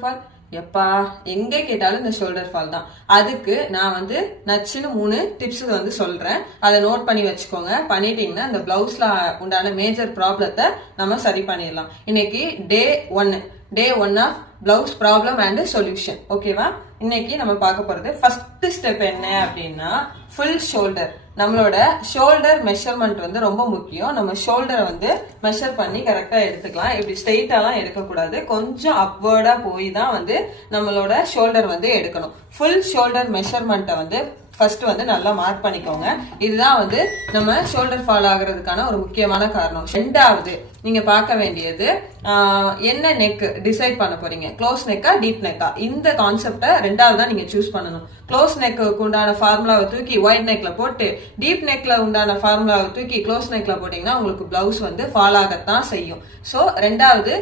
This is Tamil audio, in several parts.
ஃபால் எப்பா எங்க கேட்டாலும் இந்த ஷோல்டர் ஃபால் தான். அதுக்கு நான் வந்து நச்சுன்னு 3 டிப்ஸ் வந்து சொல்றேன். அதை நோட் பண்ணி வச்சுக்கோங்க. பண்ணிட்டீங்கன்னா இந்த பிளவுஸ்ல உண்டான மேஜர் ப்ராப்ளத்தை நம்ம சரி பண்ணிடலாம். இன்னைக்கு day 1 of blouse problem and solution. ஓகேவா? இன்னைக்கு நம்ம பார்க்க போறது ஃபர்ஸ்ட் ஸ்டெப் என்ன அப்படின்னா ஃபுல் ஷோல்டர். நம்மளோட ஷோல்டர் மெஷர்மெண்ட் வந்து ரொம்ப முக்கியம். நம்ம ஷோல்டரை வந்து மெஷர் பண்ணி கரெக்டா எடுத்துக்கலாம். இப்படி ஸ்ட்ரெயிட்டாலாம் எடுக்கக்கூடாது. கொஞ்சம் அப்வர்டா போய் தான் வந்து நம்மளோட ஷோல்டர் வந்து எடுக்கணும். ஃபுல் ஷோல்டர் மெஷர்மெண்ட்டை வந்து ஃபர்ஸ்ட் வந்து நல்லா மார்க் பண்ணிக்கோங்க. இதுதான் வந்து நம்ம ஷோல்டர் ஃபால் ஆகுறதுக்கான ஒரு முக்கியமான காரணம். ரெண்டாவது நீங்க பார்க்க வேண்டியது என்ன நெக் டிசைட் பண்ண போறீங்க, க்ளோஸ் நெக்கா டீப் நெக்கா. இந்த கான்செப்டை ரெண்டாவது தான் நீங்க சூஸ் பண்ணணும். க்ளோஸ் நெக்கு உண்டான ஃபார்முலாவை தூக்கி ஒயிட் நெக்ல போட்டு டீப் நெக்ல உண்டான ஃபார்முலாவை தூக்கி க்ளோஸ் நெக்ல போட்டீங்கன்னா உங்களுக்கு பிளவுஸ் வந்து ஃபால் ஆகத்தான் செய்யும். ஸோ ரெண்டாவது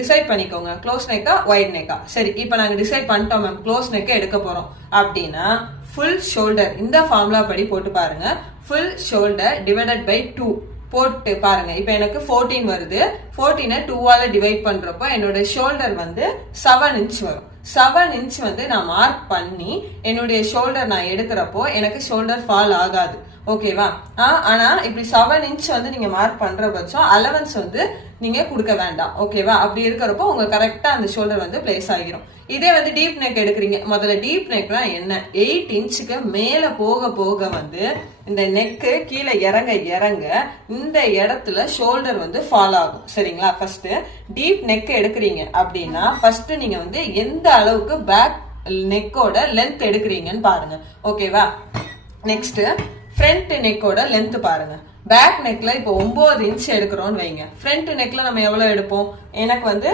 டிசைட் பண்ணிக்கோங்க, க்ளோஸ் நெக்கா ஒயிட் நெக்கா. சரி, இப்போ நாங்க டிசைட் பண்ணிட்டோம் மேம், க்ளோஸ் நெக்கை எடுக்க போறோம் அப்படின்னா ஃபுல் ஷோல்டர் இந்த ஃபார்முலா படி போட்டு பாருங்க. ஃபுல் ஷோல்டர் டிவைடட் பை 2 போட்டு பாருங்க. இப்ப எனக்கு 14 வருது. 14 2ஆல டிவைட் பண்றப்போ என்னோட ஷோல்டர் வந்து 7 இன்ச் வரும். 7 இன்ச் வந்து நான் மார்க் பண்ணி என்னுடைய ஷோல்டர் நான் எடுக்கிறப்போ எனக்கு ஷோல்டர் ஃபால் ஆகாது. ஓகேவா? ஆனா இப்படி 7 இன்ச் வந்து நீங்க மார்க் பண்ற பட்சம் அலவன்ஸ் வந்து நீங்க கொடுக்க வேண்டாம். ஓகேவா? அப்படி இருக்கிறப்போ உங்க கரெக்டா அந்த ஷோல்டர் வந்து பிளேஸ் ஆகிரும். இதே வந்து டீப் நெக் எடுக்கிறீங்க, முதல்ல டீப் நெக்னா என்ன, 8 இன்ச்சுக்கு மேல போக போக வந்து இந்த நெக்கு கீழே இறங்க இறங்க இந்த இடத்துல ஷோல்டர் வந்து ஃபால் ஆகும். சரிங்களா? ஃபர்ஸ்ட் டீப் நெக் எடுக்கிறீங்க அப்படின்னா ஃபர்ஸ்ட் நீங்க வந்து எந்த அளவுக்கு பேக் நெக்கோட லென்த் எடுக்கிறீங்கன்னு பாருங்க. ஓகேவா? நெக்ஸ்ட் ஃப்ரண்ட் நெக்கோட லென்த் பாருங்க. பேக் நெக்ல இப்போ 9 இன்ச் எடுக்கிறோம்னு வைங்க. ஃப்ரண்ட் நெக்ல நம்ம எவ்வளவு எடுப்போம்? எனக்கு வந்து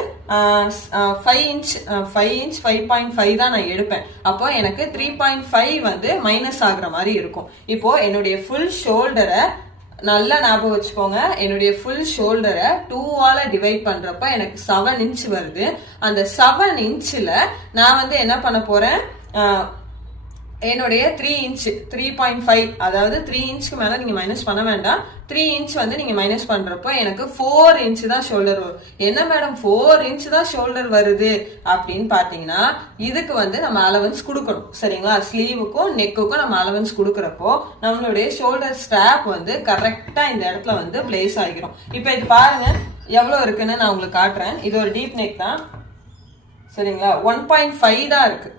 5 இன்ச் 5.5 தான் நான் எடுப்பேன். அப்போ எனக்கு 3.5 வந்து மைனஸ் ஆகுற மாதிரி இருக்கும். இப்போ என்னுடைய ஃபுல் ஷோல்டரை நல்லா ஞாபகம் வச்சுக்கோங்க. என்னுடைய ஃபுல் ஷோல்டரை 2ஆல டிவைட் பண்றப்ப எனக்கு 7 இன்ச் வருது. அந்த 7 இன்ச்ல நான் வந்து என்ன பண்ண போறேன், என்னுடைய 3 இன்ச் 3.5 அதாவது 3 இன்ச்சுக்கு மேல நீங்க மைனஸ் பண்ண வேண்டாம். 3 இன்ச் வந்து நீங்க மைனஸ் பண்றப்போ எனக்கு 4 இன்ச் தான் ஷோல்டர் வரும். என்ன மேடம் 4 இன்ச் தான் ஷோல்டர் வருது அப்படின்னு பாத்தீங்கன்னா இதுக்கு வந்து நம்ம அலவன்ஸ் கொடுக்கணும். சரிங்களா? ஸ்லீவுக்கும் நெக்குக்கும் நம்ம அலவன்ஸ் கொடுக்கறப்போ நம்மளுடைய ஷோல்டர் ஸ்ட்ராப் வந்து கரெக்டா இந்த இடத்துல வந்து பிளேஸ் ஆகிரும். இப்ப இது பாருங்க எவ்வளவு இருக்குன்னு நான் உங்களுக்கு காட்டுறேன். இது ஒரு டீப் நெக் தான். சரிங்களா? 1.5 தான் இருக்கு.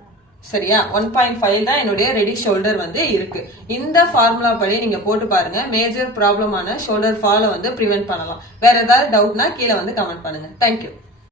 சரியா? 1.5 தான் என்னுடைய ரெடி ஷோல்டர் வந்து இருக்கு. இந்த ஃபார்முலா படி நீங்க போட்டு பாருங்க. மேஜர் ப்ராப்ளமான ஷோல்டர் ஃபாலை வந்து ப்ரிவென்ட் பண்ணலாம். வேற ஏதாவது டவுட்னா கீழே வந்து கமெண்ட் பண்ணுங்க. தேங்க்யூ.